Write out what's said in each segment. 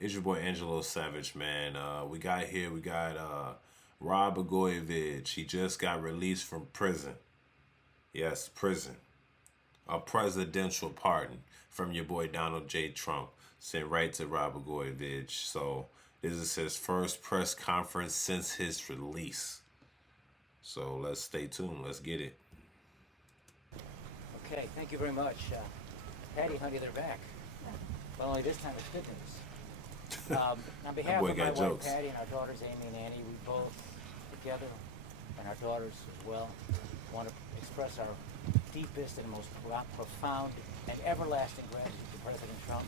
It's your boy Angelo Savage, man. We got Rob Blagojevich. He just got released from prison. Yes, prison. A presidential pardon from your boy Donald J. Trump sent right to Rob Blagojevich. So this is his first press conference since his release. So let's stay tuned. Let's get it. Okay, thank you very much. Patty, honey, they're back. Well, only this time it's good news. On That behalf boy of my got wife jokes. Patty and our daughters Amy and Annie, we both together, and our daughters as well, want to express our deepest and most profound and everlasting gratitude to President Trump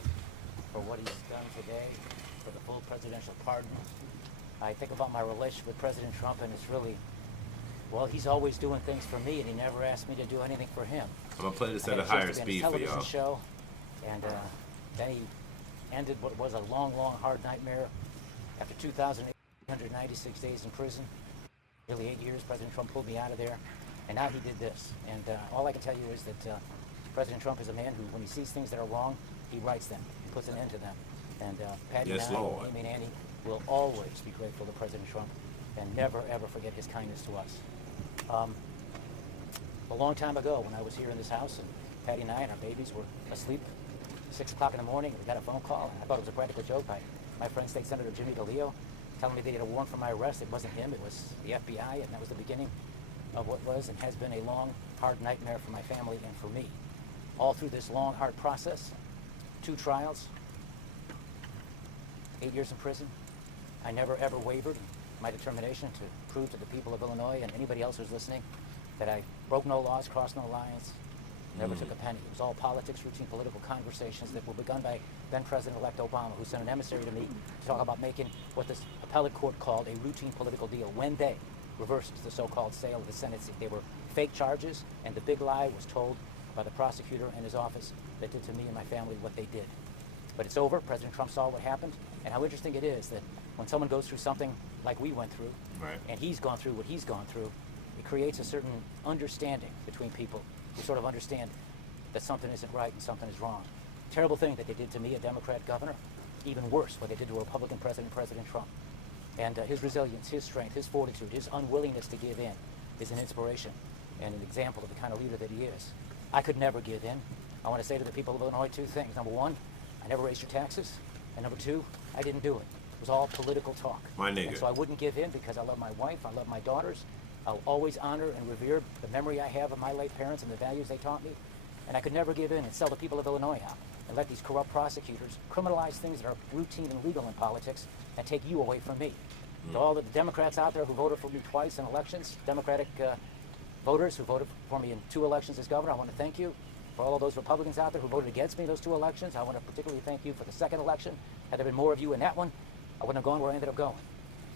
for what he's done today, for the full presidential pardon. I think about my relationship with President Trump, and it's really, well, he's always doing things for me, and he never asked me to do anything for him. I'm gonna play this I at had a a chance higher to be speed on his for television y'all. show, and then he ended what was a long, long, hard nightmare after 2,896 days in prison. Nearly 8 years, President Trump pulled me out of there, and now he did this. And all I can tell you is that President Trump is a man who, when he sees things that are wrong, he rights them, he puts an end to them. And Patty Yes, and I, Lord. Amy and Annie, will always be grateful to President Trump and never, ever forget his kindness to us. A long time ago, when I was here in this house, and Patty and I and our babies were asleep, 6 o'clock in the morning, we got a phone call, and I thought it was a practical joke by my friend, State Senator Jimmy DeLeo, telling me they had a warrant for my arrest. It wasn't him, it was the FBI, and that was the beginning of what was and has been a long, hard nightmare for my family and for me. All through this long, hard process, 2 trials, 8 years in prison, I never ever wavered in my determination to prove to the people of Illinois and anybody else who's listening that I broke no laws, crossed no lines, never took a penny. It was all politics, routine political conversations that were begun by then President-elect Obama, who sent an emissary to me to talk about making what this appellate court called a routine political deal when they reversed the so-called sale of the Senate seat. They were fake charges, and the big lie was told by the prosecutor and his office that did to me and my family what they did. But it's over. President Trump saw what happened, and how interesting it is that when someone goes through something like we went through, Right. and he's gone through what he's gone through, it creates a certain understanding between people who sort of understand that something isn't right and something is wrong. Terrible thing that they did to me, a Democrat governor. Even worse, what they did to a Republican president, President Trump. And his resilience, his strength, his fortitude, his unwillingness to give in is an inspiration and an example of the kind of leader that he is. I could never give in. I want to say to the people of Illinois 2 things. Number 1, I never raised your taxes. And number 2, I didn't do it. It was all political talk. My nigga. And so I wouldn't give in because I love my wife, I love my daughters. I'll always honor and revere the memory I have of my late parents and the values they taught me. And I could never give in and sell the people of Illinois out and let these corrupt prosecutors criminalize things that are routine and legal in politics and take you away from me. To all the Democrats out there who voted for me twice in elections, Democratic voters who voted for me in 2 elections as governor, I want to thank you. For all of those Republicans out there who voted against me those 2 elections, I want to particularly thank you for the second election. Had there been more of you in that one, I wouldn't have gone where I ended up going.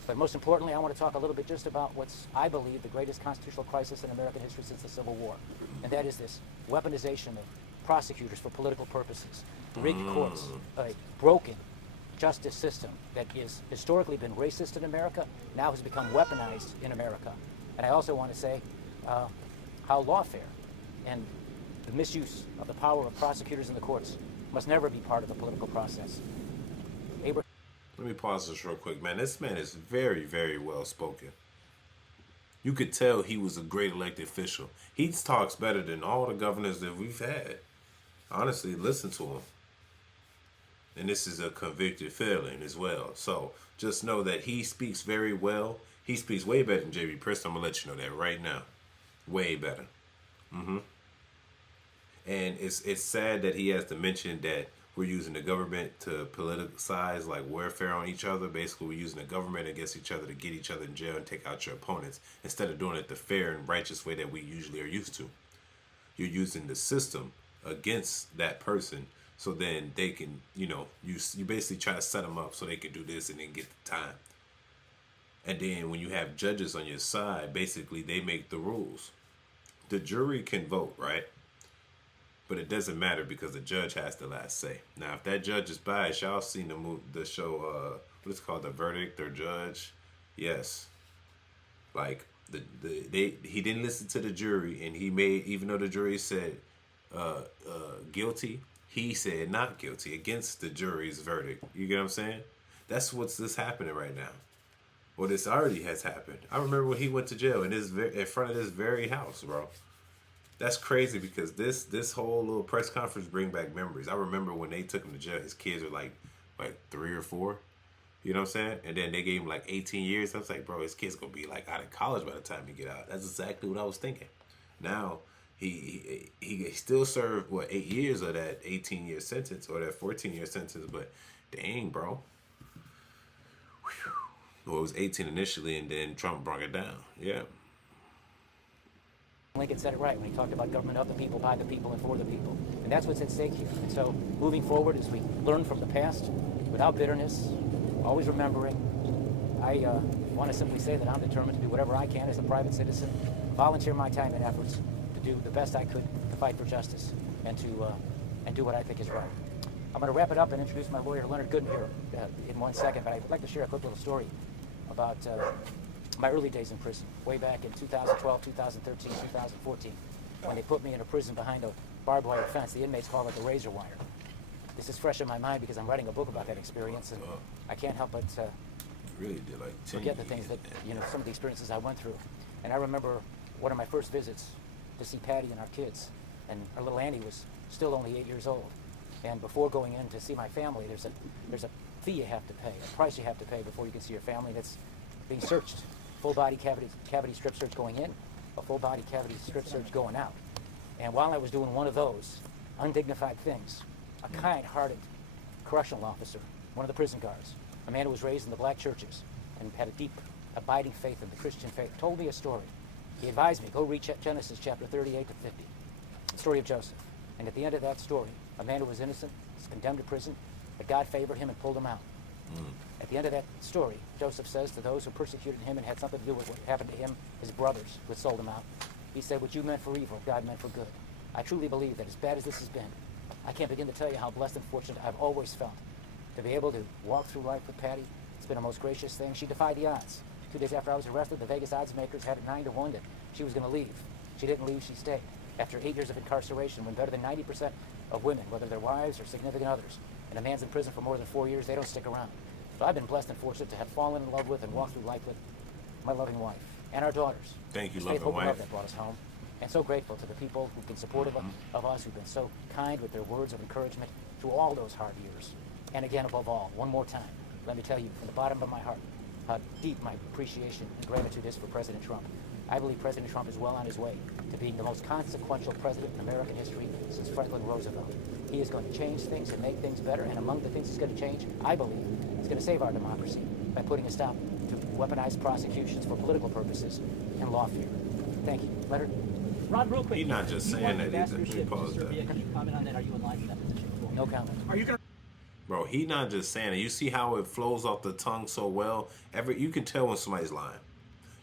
But most importantly, I want to talk a little bit just about what's, I believe, the greatest constitutional crisis in American history since the Civil War. And that is this weaponization of prosecutors for political purposes, rigged courts, a broken justice system that has historically been racist in America, now has become weaponized in America. And I also want to say how lawfare and the misuse of the power of prosecutors in the courts must never be part of the political process. Let me pause this real quick, man. This man is very, very well spoken. You could tell he was a great elected official. He talks better than all the governors that we've had. Honestly, listen to him. And this is a convicted felon as well. So just know that he speaks very well. He speaks way better than JB Priest. I'm going to let you know that right now. Way better. And it's sad that he has to mention that we're using the government to politicize like warfare on each other. Basically, we're using the government against each other to get each other in jail and take out your opponents instead of doing it the fair and righteous way that we usually are used to. You're using the system against that person, so then they can, you basically try to set them up so they can do this and then get the time. And then when you have judges on your side, basically they make the rules. The jury can vote, right? But it doesn't matter because the judge has the last say. Now, if that judge is biased, y'all seen the show, what is it called, The Verdict or Judge? Yes. Like he didn't listen to the jury, and he made, even though the jury said guilty, He said not guilty against the jury's verdict. You get what I'm saying? That's what's this happening right now. Well, this already has happened. I remember when he went to jail in front of this very house, bro. That's crazy because this whole little press conference bring back memories. I remember when they took him to jail, his kids were like 3 or 4. You know what I'm saying? And then they gave him like 18 years. I was like, bro, his kid's gonna be like out of college by the time he get out. That's exactly what I was thinking. Now he still served 8 years of that 18-year sentence or that 14-year sentence, but dang, bro. Whew. Well, it was 18 initially, and then Trump brought it down. Yeah. Lincoln said it right when he talked about government of the people, by the people, and for the people. And that's what's at stake here. And so moving forward, as we learn from the past, without bitterness, always remembering, I want to simply say that I'm determined to do whatever I can as a private citizen, volunteer my time and efforts to do the best I could to fight for justice and to do what I think is right. I'm going to wrap it up and introduce my lawyer, Leonard Gooden, here in 1 second, but I'd like to share a quick little story about my early days in prison, way back in 2012, 2013, 2014, when they put me in a prison behind a barbed wire fence. The inmates call it the razor wire. This is fresh in my mind because I'm writing a book about that experience, and I can't help but Really did like 10 forget the things that, some of the experiences I went through. And I remember one of my first visits to see Patty and our kids, and our little Annie was still only 8 years old. And before going in to see my family, there's a fee you have to pay, a price you have to pay before you can see your family. That's being searched. Full body cavity strip search going in, a full body cavity strip search going out. And while I was doing one of those undignified things, a kind-hearted correctional officer, one of the prison guards, a man who was raised in the black churches and had a deep, abiding faith in the Christian faith, told me a story. He advised me, go read Genesis chapter 38 to 50, the story of Joseph. And at the end of that story, a man who was innocent was condemned to prison, but God favored him and pulled him out. At the end of that story, Joseph says to those who persecuted him and had something to do with what happened to him, his brothers who had sold him out, he said, what you meant for evil, God meant for good. I truly believe that as bad as this has been, I can't begin to tell you how blessed and fortunate I've always felt to be able to walk through life with Patty. It's been a most gracious thing. She defied the odds. 2 days after I was arrested, the Vegas odds makers had it 9 to 1 that she was going to leave. She didn't leave, she stayed. After 8 years of incarceration, when better than 90% of women, whether they're wives or significant others, and a man's in prison for more than 4 years, they don't stick around. So I've been blessed and fortunate to have fallen in love with and walked through life with my loving wife and our daughters. Thank you, loving loving wife. Love that brought us home. And so grateful to the people who've been supportive of us, who've been so kind with their words of encouragement through all those hard years. And again, above all, one more time, let me tell you from the bottom of my heart how deep my appreciation and gratitude is for President Trump. I believe President Trump is well on his way to being the most consequential president in American history since Franklin Roosevelt. He is going to change things and make things better, and among the things he's going to change, I believe, he's going to save our democracy by putting a stop to weaponized prosecutions for political purposes and lawfare. Thank you. Leonard? Ron, real quick. He's not just saying that, he's Can you comment on that? Are you in line for that position? No comment. Are you going to... Bro, he not just saying it. You see how it flows off the tongue so well? You can tell when somebody's lying.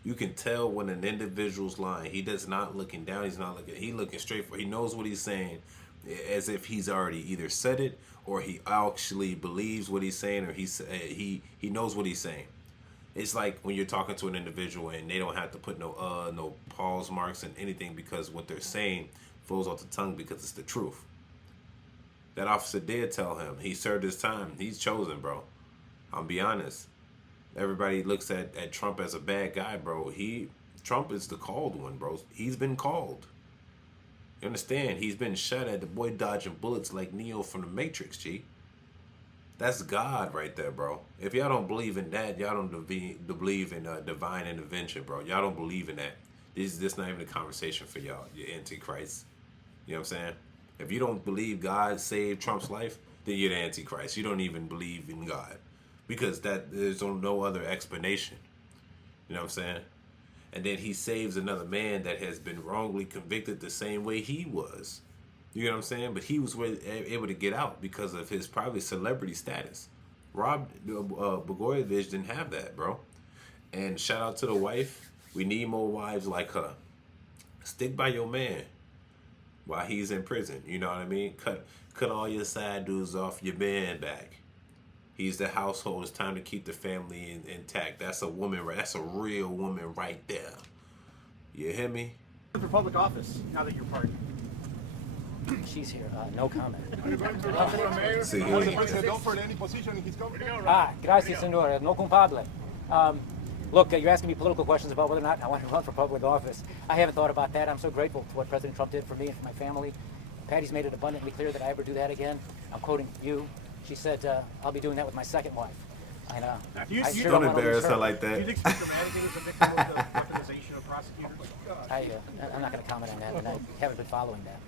You can tell when an individual's lying. He does not looking down. He's looking straight for. He knows what he's saying, as if he's already either said it or he actually believes what he's saying, or he knows what he's saying. It's like when you're talking to an individual and they don't have to put no pause marks and anything, because what they're saying flows off the tongue because it's the truth. That officer did tell him he served his time. He's chosen, bro. I'll be honest. Everybody looks at Trump as a bad guy, bro. Trump is the called one, bro. He's been called. You understand? He's been shot at, the boy dodging bullets like Neo from the Matrix, G. That's God right there, bro. If y'all don't believe in that, y'all don't believe in divine intervention, bro. Y'all don't believe in that. This is not even a conversation for y'all, you antichrist. You know what I'm saying? If you don't believe God saved Trump's life, then you're the antichrist. You don't even believe in God, because there's no other explanation. You know what I'm saying? And then he saves another man that has been wrongly convicted the same way he was. You know what I'm saying? But he was able to get out because of his probably celebrity status. Blagojevich didn't have that, bro. And shout out to the wife. We need more wives like her. Stick by your man while he's in prison. You know what I mean? Cut all your side dudes off your man back. He's the household. It's time to keep the family intact. That's a woman, right? That's a real woman right there. You hear me? For public office, now that you're pardoned? She's here. No comment. See, Was the president offered any position in his government? Gracias, senor. No culpable. Look, you're asking me political questions about whether or not I want to run for public office. I haven't thought about that. I'm so grateful to what President Trump did for me and for my family. Patty's made it abundantly clear that I ever do that again. I'm quoting you. She said, I'll be doing that with my second wife. And, You I don't sure don't want to lose embarrass her like Do you that. think Speaker Madigan is a victim of the weaponization of prosecutors? I'm not going to comment on that, and I haven't been following that.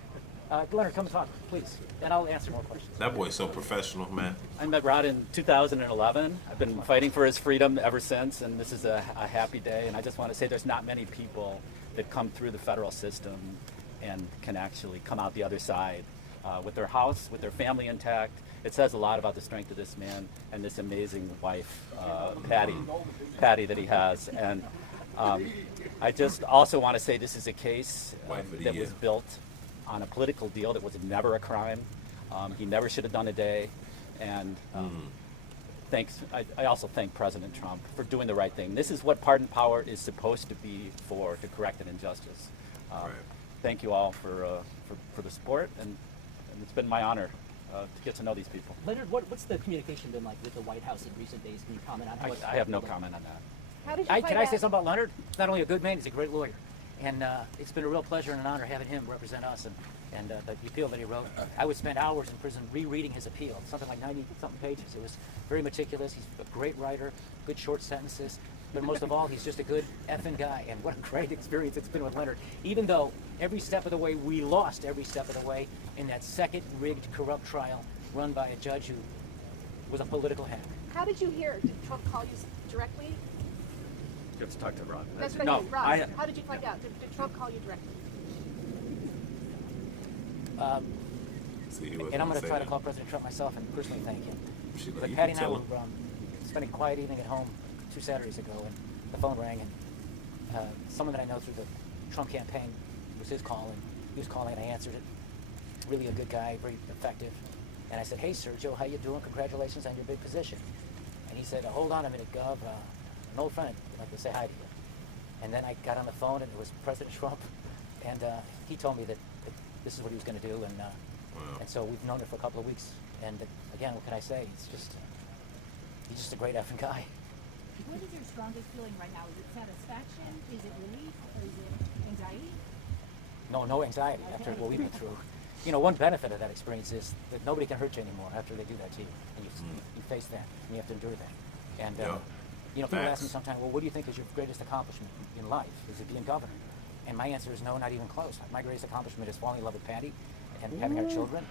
Leonard, come talk, please, and I'll answer more questions. That boy's so professional, man. I met Rod in 2011. I've been fighting for his freedom ever since, and this is a happy day. And I just want to say there's not many people that come through the federal system and can actually come out the other side with their house, with their family intact. It says a lot about the strength of this man and this amazing wife, Patty, that he has. And I just also want to say this is a case Wife of the that year. was built on a political deal that was never a crime. He never should have done a day. And I also thank President Trump for doing the right thing. This is what pardon power is supposed to be for, to correct an injustice. Right. Thank you all for the support, and it's been my honor to get to know these people. Leonard, what's the communication been like with the White House in recent days? Can you comment on how it's I have no comment on that. How did you find Can I out? say something about Leonard? He's not only a good man, he's a great lawyer. And it's been a real pleasure and an honor having him represent us and the appeal that he wrote. I would spend hours in prison rereading his appeal, something like 90-something pages. It was very meticulous. He's a great writer, good short sentences. But most of all, he's just a good effing guy. And what a great experience it's been with Leonard. Even though every step of the way, we lost every step of the way in that second rigged, corrupt trial run by a judge who was a political hack. How did you hear? Did Trump call you directly? You have to talk to Rod. That's what I mean. Rob, how did you find out? Did Trump call you directly? See, he wasn't And I'm going say to try to that. call President Trump myself and personally thank him. She like, But you Patty can and I tell were him. spending a quiet evening at home 2 Saturdays ago, and the phone rang, and someone that I know through the Trump campaign was his call, and he was calling, and I answered it. Really a good guy, very effective. And I said, "Hey, Sergio, how you doing? Congratulations on your big position." And he said, "Hold on a minute, Gov. An old friend would like to say hi to you." And then I got on the phone, and it was President Trump, and he told me that this is what he was going to do, and so we've known it for a couple of weeks. And again, what can I say? He's just a great effing guy. What is your strongest feeling right now? Is it satisfaction? Is it relief? Or is it anxiety? No anxiety after what we've been through. You know, one benefit of that experience is that nobody can hurt you anymore after they do that to you, and you face that, and you have to endure that. And Yeah. you know, people ask me Facts. sometimes, well, what do you think is your greatest accomplishment in life? Is it being governor? And my answer is no, not even close. My greatest accomplishment is falling in love with Patty and having our children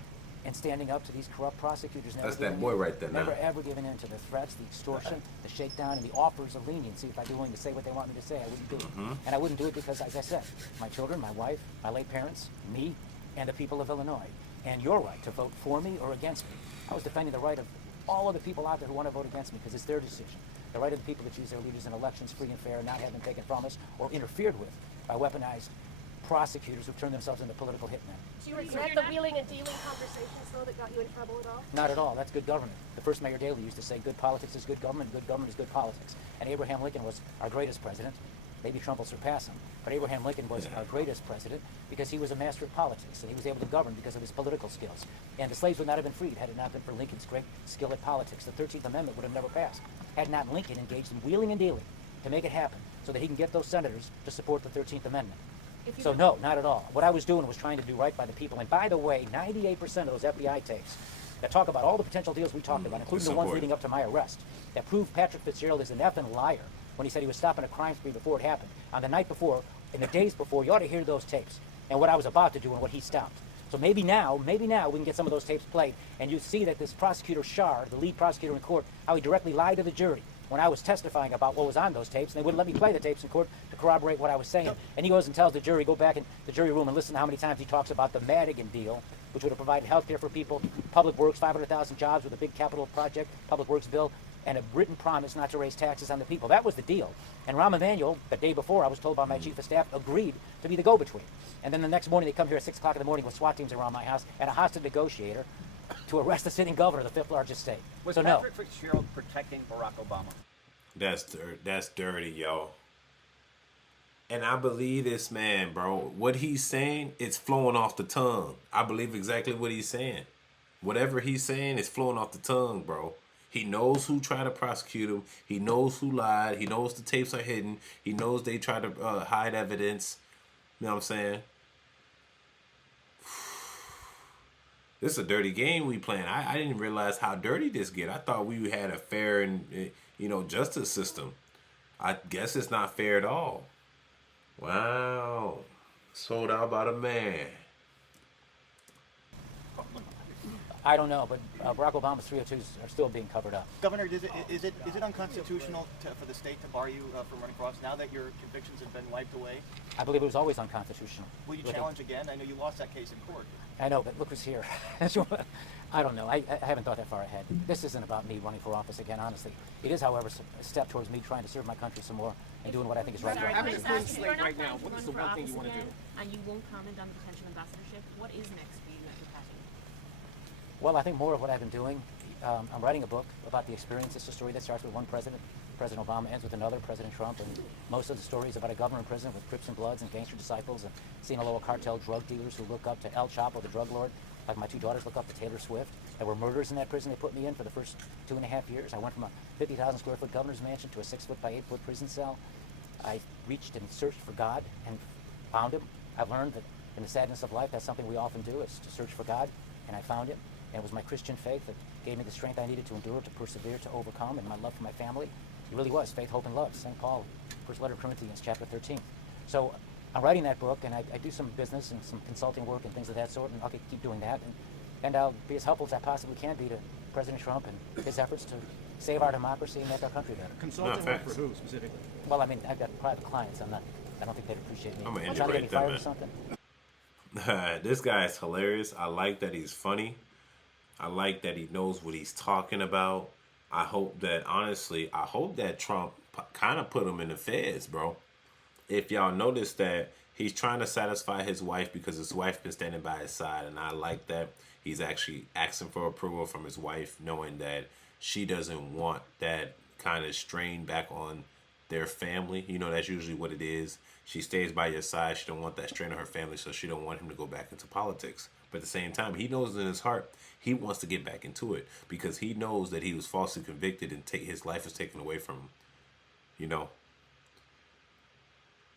and standing up to these corrupt prosecutors. Never That's that giving boy in- right there now. Never ever giving in to the threats, the extortion, the shakedown, and the offers of leniency. If I'd be willing to say what they want me to say, I wouldn't do it. And I wouldn't do it because, as I said, my children, my wife, my late parents, me, and the people of Illinois, and your right to vote for me or against me. I was defending the right of all of the people out there who want to vote against me because it's their decision. The right of the people to choose their leaders in elections free and fair and not have them taken from us or interfered with by weaponized prosecutors who turn themselves into political hitmen. Do you regret the wheeling and dealing conversations, though, that got you in trouble at all? Not at all. That's good government. The first Mayor Daley used to say good politics is good government is good politics. And Abraham Lincoln was our greatest president. Maybe Trump will surpass him. But Abraham Lincoln was our greatest president because he was a master of politics and he was able to govern because of his political skills. And the slaves would not have been freed had it not been for Lincoln's great skill at politics. The 13th Amendment would have never passed had not Lincoln engaged in wheeling and dealing to make it happen so that he can get those senators to support the 13th Amendment. If you So were- no, not at all. What I was doing was trying to do right by the people. And by the way, 98% of those FBI tapes that talk about all the potential deals we talked about, including It's the ones important. leading up to my arrest, that prove Patrick Fitzgerald is an effing liar when he said he was stopping a crime spree before it happened. On the night before, in the days before, you ought to hear those tapes and what I was about to do and what he stopped. So maybe now we can get some of those tapes played and you see that this prosecutor Shar, the lead prosecutor in court, how he directly lied to the jury when I was testifying about what was on those tapes, and they wouldn't let me play the tapes in court to corroborate what I was saying. And he goes and tells the jury, go back in the jury room and listen to how many times he talks about the Madigan deal, which would have provided health care for people, public works, 500,000 jobs with a big capital project, public works bill, and a written promise not to raise taxes on the people. That was the deal. And Rahm Emanuel, the day before, I was told by my chief of staff, agreed to be the go-between. And then the next morning, they come here at 6 o'clock in the morning with SWAT teams around my house and a hostage negotiator to arrest the sitting governor of the fifth largest state. Was So no. Patrick Fitzgerald protecting Barack Obama? That's dirty, yo. And I believe this man, bro. What he's saying, it's flowing off the tongue. I believe exactly what he's saying. Whatever he's saying is flowing off the tongue, bro. He knows who tried to prosecute him. He knows who lied. He knows the tapes are hidden. He knows they tried to hide evidence. You know what I'm saying? This is a dirty game we playing. I didn't realize how dirty this get. I thought we had a fair and justice system. I guess it's not fair at all. Wow. Sold out by the man. I don't know, but Barack Obama's 302s are still being covered up. Governor, is it unconstitutional for the state to bar you from running for office now that your convictions have been wiped away? I believe it was always unconstitutional. Will you challenge again? I know you lost that case in court. I know, but look who's here. I don't know. I haven't thought that far ahead. This isn't about me running for office again, honestly. It is, however, a step towards me trying to serve my country some more and doing what I think is right. Having a Just clean asking, slate we're not right now, planning to what is run the for one thing you office want to do? again, and you won't comment on the potential ambassadorship. What is next for you after passing? Well, I think more of what I've been doing. I'm writing a book about the experience. It's a story that starts with one president, President Obama, ends with another, President Trump, and most of the stories about a governor in prison with Crips and Bloods and gangster disciples and Sinaloa cartel drug dealers who look up to El Chapo, the drug lord, like my two daughters look up to Taylor Swift. There were murders in that prison they put me in for the first 2.5 years. I went from a 50,000 square foot governor's mansion to a 6 foot by 8 foot prison cell. I reached and searched for God and found him. I've learned that in the sadness of life, that's something we often do, is to search for God, and I found him. And it was my Christian faith that gave me the strength I needed to endure, to persevere, to overcome, and my love for my family. It really was faith, hope, and love. St. Paul, first letter of Corinthians, chapter 13. So I'm writing that book, and I do some business and some consulting work and things of that sort, and I'll keep doing that. And I'll be as helpful as I possibly can be to President Trump and his efforts to save our democracy and make our country better. Consulting work for who specifically? Well, I mean, I've got private clients. I don't think they'd appreciate me. I'm gonna end trying it to right get me there, fired man. or something. This guy is hilarious. I like that he's funny. I like that he knows what he's talking about. I hope that Trump kind of put him in the feds, bro. If y'all notice that he's trying to satisfy his wife because his wife been standing by his side, and I like that he's actually asking for approval from his wife, knowing that she doesn't want that kind of strain back on their family. You know, that's usually what it is. She stays by your side. She don't want that strain on her family, so she don't want him to go back into politics. But at the same time, he knows in his heart he wants to get back into it because he knows that he was falsely convicted and his life was taken away from him. You know?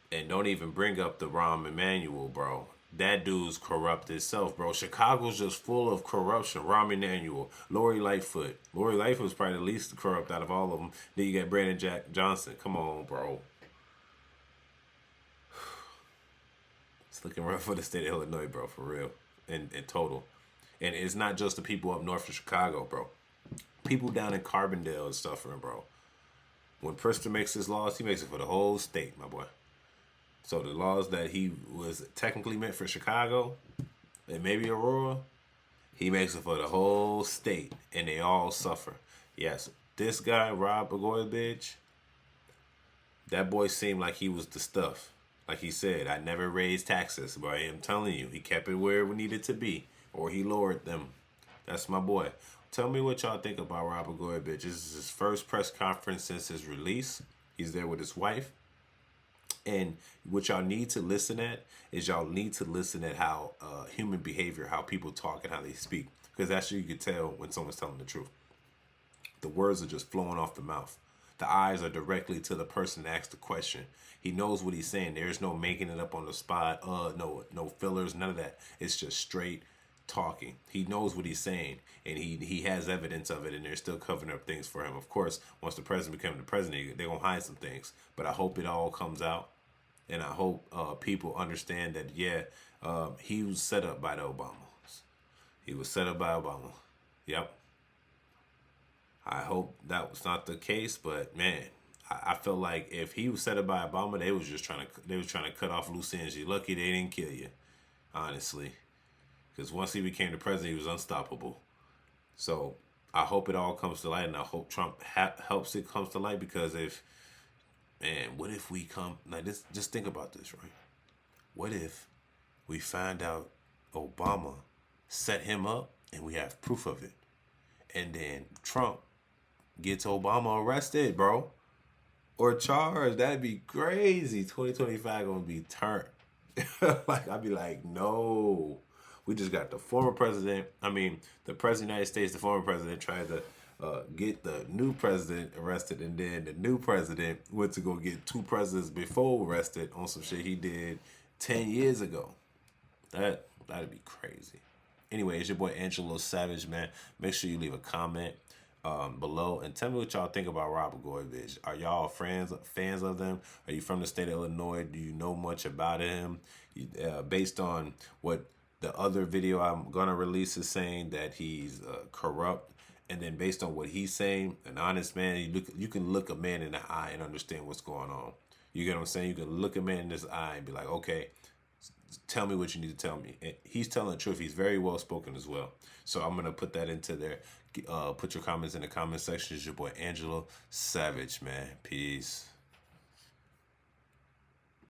And don't even bring up the Rahm Emanuel, bro. That dude's corrupt itself, bro. Chicago's just full of corruption. Rahm Emanuel, Lori Lightfoot. Lori Lightfoot's probably the least corrupt out of all of them. Then you got Brandon Jack Johnson. Come on, bro. It's looking rough for the state of Illinois, bro, for real. In total. And it's not just the people up north of Chicago, bro. People down in Carbondale is suffering, bro. When Pritzker makes his laws, he makes it for the whole state, my boy. So the laws that he was technically meant for Chicago and maybe Aurora, he makes it for the whole state, and they all suffer. Yes, this guy, Rob Blagojevich, that boy seemed like he was the stuff. Like he said, I never raised taxes, but I am telling you, he kept it where it needed to be, or he lowered them. That's my boy. Tell me what y'all think about Rob Blagojevich. This is his first press conference since his release. He's there with his wife. And what y'all need to listen at is y'all need to listen at how human behavior, how people talk and how they speak. Because that's how you can tell when someone's telling the truth. The words are just flowing off the mouth. The eyes are directly to the person that asked the question. He knows what he's saying. There's no making it up on the spot. No fillers, none of that. It's just straight talking. He knows what he's saying, and he has evidence of it, and they're still covering up things for him. Of course, once the president becomes the president, they're going to hide some things. But I hope it all comes out, and I hope people understand that, he was set up by the Obamas. He was set up by Obama. Yep. I hope that was not the case, but man, I feel like if he was set up by Obama, they was trying to cut off loose ends. You're lucky they didn't kill you, honestly, because once he became the president, he was unstoppable. So I hope it all comes to light, and I hope Trump helps it comes to light, because what if we come like this? Just think about this, right? What if we find out Obama set him up and we have proof of it, and then Trump gets Obama arrested, bro? or charged. That'd be crazy. 2025 gonna be turned. Like I'd be like, no. We just got the former president. I mean, the president of the United States, the former president, tried to get the new president arrested, and then the new president went to go get two presidents before arrested on some shit he did 10 years ago. That'd be crazy. Anyway, it's your boy Angelo Savage, man. Make sure you leave a comment below and tell me what y'all think about Rob Blagojevich. Are y'all fans of them? Are you from the state of Illinois? Do you know much about him? Based on what the other video I'm gonna release is saying that he's corrupt, and then based on what he's saying, an honest man, you can look a man in the eye and understand what's going on. You get what I'm saying? You can look a man in his eye and be like, okay, tell me what you need to tell me. And he's telling the truth. He's very well spoken as well. So I'm gonna put that into there. Put your comments in the comment section. It's your boy Angelo Savage, man. Peace.